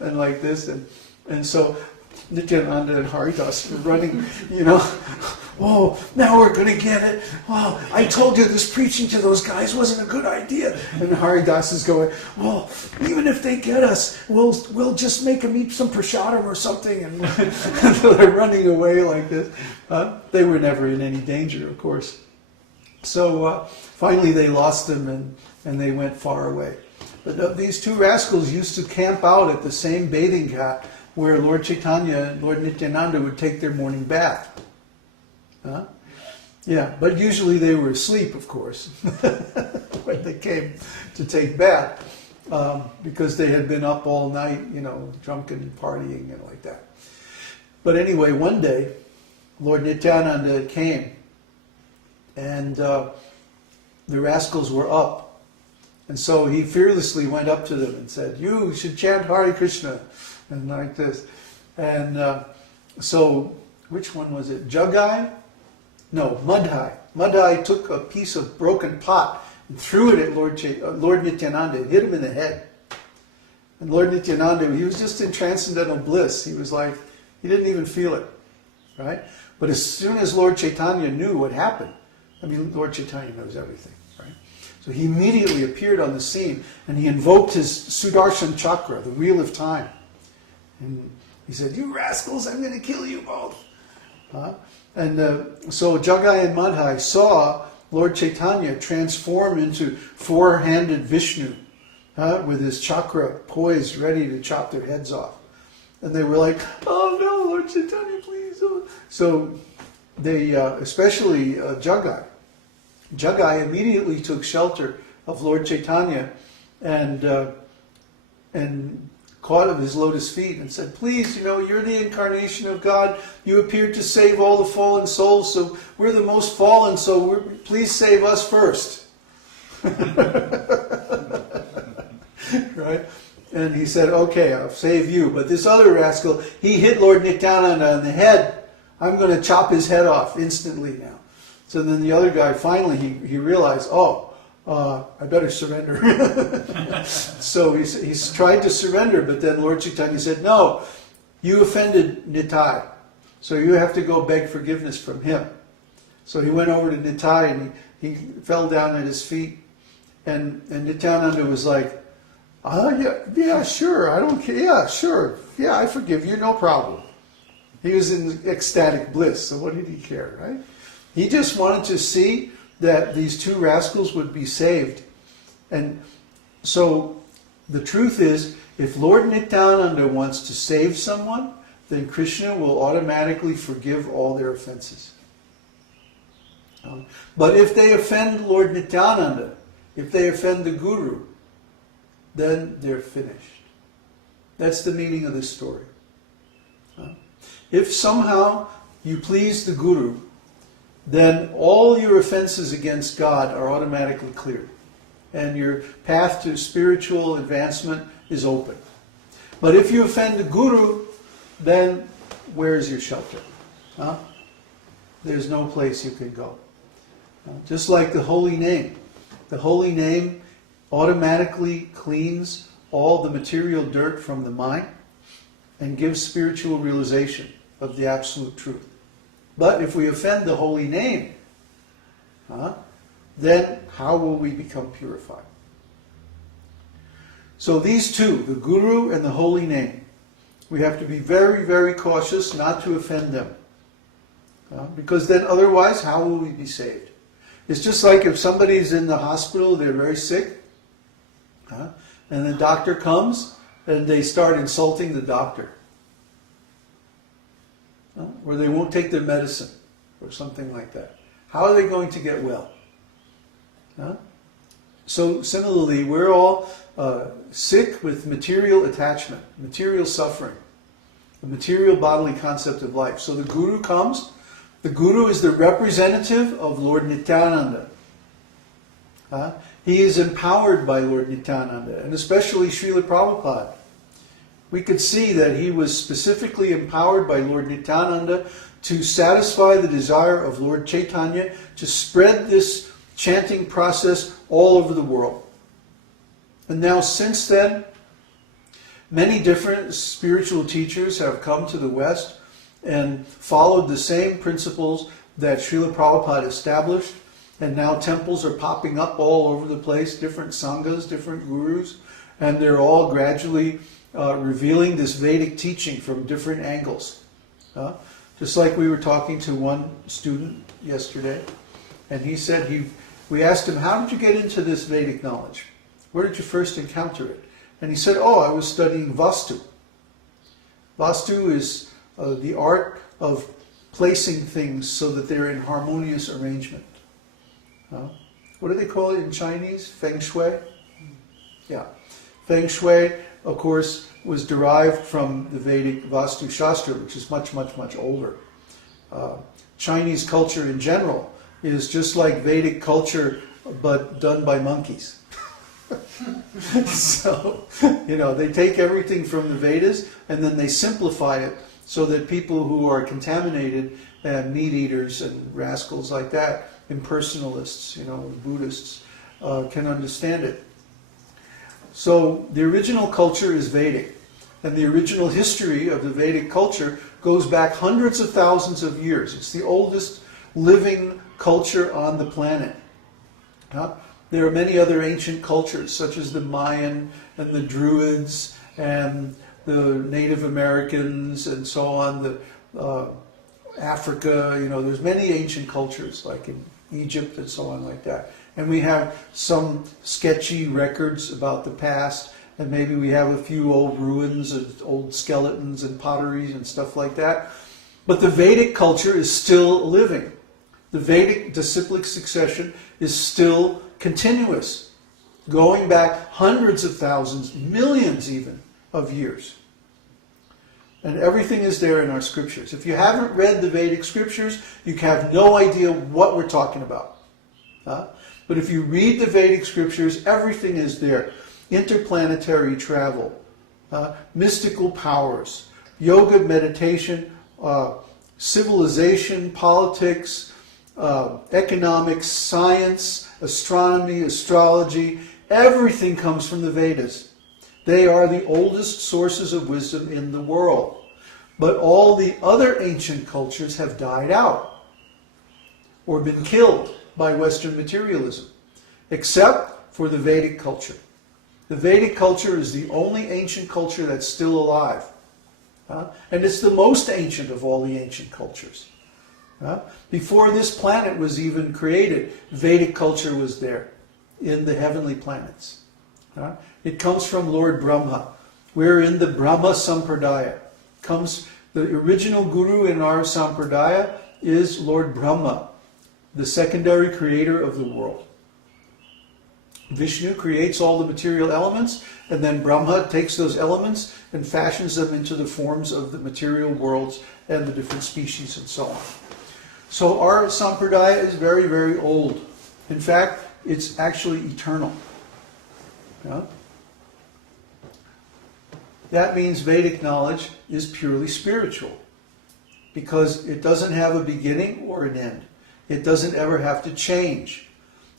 and like this, and so Nityananda and Haridas were running, you know. Oh, now we're going to get it. Oh, I told you this preaching to those guys wasn't a good idea. And Haridas is going, well, even if they get us, we'll just make them eat some prasadam or something. And they're running away like this. They were never in any danger, of course. So finally they lost them and they went far away. But these two rascals used to camp out at the same bathing ghat where Lord Caitanya and Lord Nityananda would take their morning bath. Yeah, but usually they were asleep, of course, when they came to take bath, because they had been up all night, you know, drunken and partying and like that. But anyway, one day, Lord Nityananda came, and the rascals were up. And so he fearlessly went up to them and said, you should chant Hare Krishna, and like this. And so, which one was it? Jagai? No, Madhai. Madhai took a piece of broken pot and threw it at Lord Nityananda and hit him in the head. And Lord Nityananda, he was just in transcendental bliss. He was like, he didn't even feel it, right? But as soon as Lord Caitanya knew what happened, I mean, Lord Caitanya knows everything, right? So he immediately appeared on the scene and he invoked his Sudarshan Chakra, the wheel of time. And he said, you rascals, I'm going to kill you both. And so Jagai and Madhai saw Lord Caitanya transform into four-handed Vishnu with his chakra poised, ready to chop their heads off. And they were like, oh no, Lord Caitanya, please. So they, especially Jagai. Jagai immediately took shelter of Lord Caitanya and caught of his lotus feet and said, please, you know, you're the incarnation of God. You appeared to save all the fallen souls, so we're the most fallen, so please save us first. Right? And he said, okay, I'll save you. But this other rascal, he hit Lord Nityananda on the head. I'm going to chop his head off instantly now. So then the other guy, finally, he realized, I better surrender. So he tried to surrender, but then Lord Caitanya said, no, you offended Nitai, so you have to go beg forgiveness from him. So he went over to Nitai and he fell down at his feet, and Nityananda was like, yeah, sure, I don't care, yeah, sure, yeah, I forgive you, no problem. He was in ecstatic bliss, so what did he care, right? He just wanted to see that these two rascals would be saved. And so the truth is, if Lord Nityananda wants to save someone, then Krishna will automatically forgive all their offenses. But if they offend Lord Nityananda, if they offend the Guru, then they're finished. That's the meaning of this story. If somehow you please the Guru, then all your offenses against God are automatically cleared. And your path to spiritual advancement is open. But if you offend the Guru, then where is your shelter? There's no place you can go. Just like the holy name. The holy name automatically cleans all the material dirt from the mind and gives spiritual realization of the absolute truth. But if we offend the holy name, then how will we become purified? So these two, the Guru and the holy name, we have to be very, very cautious not to offend them. Because then otherwise, how will we be saved? It's just like if somebody's in the hospital, they're very sick, and the doctor comes and they start insulting the doctor. Or they won't take their medicine, or something like that. How are they going to get well? So similarly, we're all sick with material attachment, material suffering, the material bodily concept of life. So the Guru comes. The Guru is the representative of Lord Nityananda. He is empowered by Lord Nityananda, and especially Srila Prabhupada. We could see that he was specifically empowered by Lord Nityananda to satisfy the desire of Lord Caitanya to spread this chanting process all over the world. And now since then, Many different spiritual teachers have come to the West and followed the same principles that Srila Prabhupada established, and now temples are popping up all over the place, different sanghas, different gurus, and they're all gradually revealing this Vedic teaching from different angles. Just like we were talking to one student yesterday, and he said, we asked him, how did you get into this Vedic knowledge? Where did you first encounter it? And he said, I was studying Vastu. Vastu is the art of placing things so that they're in harmonious arrangement. What do they call it in Chinese? Feng Shui? Yeah. Feng Shui, of course, was derived from the Vedic Vastu Shastra, which is much, much, much older. Chinese culture in general is just like Vedic culture, but done by monkeys. So, they take everything from the Vedas and then they simplify it so that people who are contaminated and meat eaters and rascals like that, impersonalists, Buddhists, can understand it. So the original culture is Vedic, and the original history of the Vedic culture goes back hundreds of thousands of years. It's the oldest living culture on the planet. There are many other ancient cultures, such as the Mayan and the Druids and the Native Americans and so on, Africa, there's many ancient cultures, like in Egypt and so on like that. And we have some sketchy records about the past, and maybe we have a few old ruins and old skeletons and potteries and stuff like that. But the Vedic culture is still living. The Vedic disciplic succession is still continuous, going back hundreds of thousands, millions even, of years. And everything is there in our scriptures. If you haven't read the Vedic scriptures, you have no idea what we're talking about. But if you read the Vedic scriptures, everything is there. Interplanetary travel, mystical powers, yoga, meditation, civilization, politics, economics, science, astronomy, astrology, everything comes from the Vedas. They are the oldest sources of wisdom in the world. But all the other ancient cultures have died out or been killed by Western materialism, except for the Vedic culture. The Vedic culture is the only ancient culture that's still alive. And it's the most ancient of all the ancient cultures. Before this planet was even created, Vedic culture was there in the heavenly planets. It comes from Lord Brahma. We're in the Brahma Sampradaya. The original guru in our Sampradaya is Lord Brahma, the secondary creator of the world. Vishnu creates all the material elements, and then Brahma takes those elements and fashions them into the forms of the material worlds and the different species and so on. So our Sampradaya is very, very old. In fact, it's actually eternal. That means Vedic knowledge is purely spiritual, because it doesn't have a beginning or an end. It doesn't ever have to change.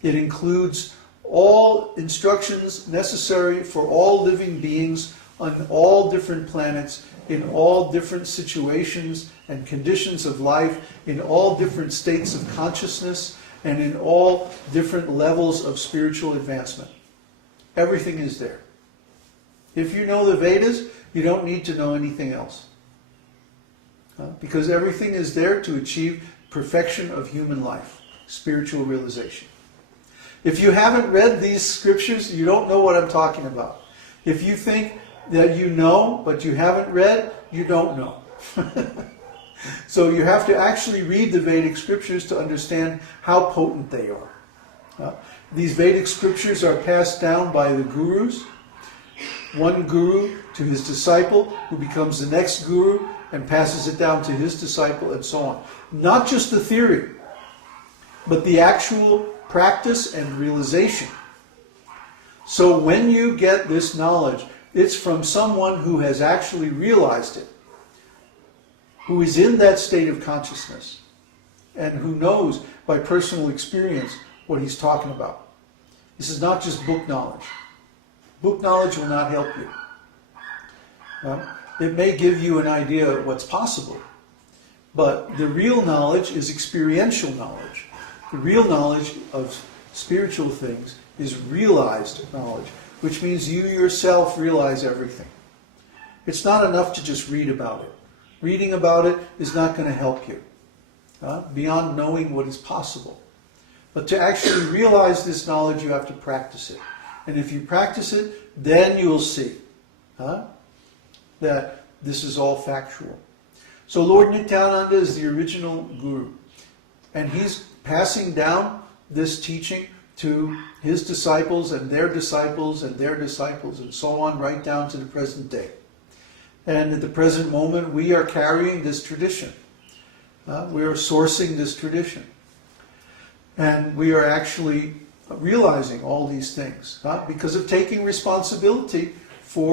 It includes all instructions necessary for all living beings on all different planets, in all different situations and conditions of life, in all different states of consciousness, and in all different levels of spiritual advancement. Everything is there. If you know the Vedas, you don't need to know anything else. Because everything is there to achieve perfection of human life, spiritual realization. If you haven't read these scriptures, you don't know what I'm talking about. If you think that you know, but you haven't read, you don't know. So you have to actually read the Vedic scriptures to understand how potent they are. These Vedic scriptures are passed down by the gurus, one guru to his disciple, who becomes the next guru and passes it down to his disciple, and so on. Not just the theory, but the actual practice and realization. So when you get this knowledge, it's from someone who has actually realized it, who is in that state of consciousness, and who knows by personal experience what he's talking about. This is not just book knowledge. Book knowledge will not help you. It may give you an idea of what's possible, but the real knowledge is experiential knowledge. The real knowledge of spiritual things is realized knowledge, which means you yourself realize everything. It's not enough to just read about it. Reading about it is not going to help you beyond knowing what is possible. But to actually realize this knowledge, you have to practice it. And if you practice it, then you'll see that this is all factual. So Lord Nityananda is the original guru. And he's passing down this teaching to his disciples and their disciples and their disciples and so on, right down to the present day. And at the present moment, we are carrying this tradition. We are sourcing this tradition. And we are actually realizing all these things because of taking responsibility